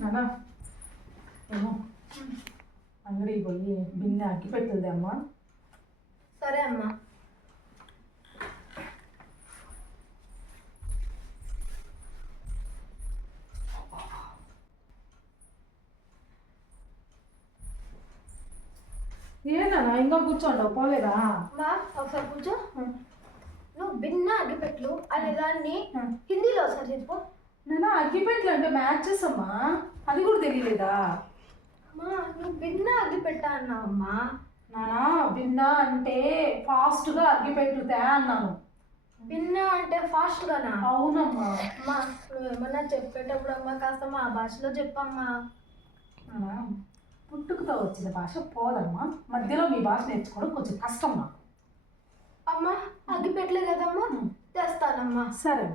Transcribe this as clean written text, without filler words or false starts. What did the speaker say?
నానా ఏమో అంగడికి పోయి బిన్నె అక్కి పెట్టుది అమ్మా. సరే అమ్మా. ఏనా ఇంకా కూర్చోండి పోలేదా? మా ఒకసారి కూర్చో. నువ్వు భిన్న అగ్గిపెట్లు అనే దాన్ని హిందీలో ఒకసారి చెప్పు. నానా అగ్గిపెట్లు అంటే మ్యాచెస్ అమ్మా, అది కూడా తెలియలేదా? అమ్మా నువ్వు భిన్న అగ్గిపెట్ట అన్నావమ్మా. నానా భిన్న అంటే ఫాస్ట్గా అగ్గిపెట్లు తే అన్నాను. భిన్న అంటే ఫాస్ట్గానా? అవునమ్మా. అమ్మా నువ్వేమన్నా చెప్పేటప్పుడు అమ్మా కాస్త మా భాషలో చెప్పమ్మా. నానా పుట్టుకతో వచ్చిన భాష పోదమ్మా, మధ్యలో మీ భాష నేర్చుకోవడం కొంచెం కష్టం నాకు. అమ్మా అగ్గిపెట్టలే కదమ్మా, తెస్తానమ్మా. సరే.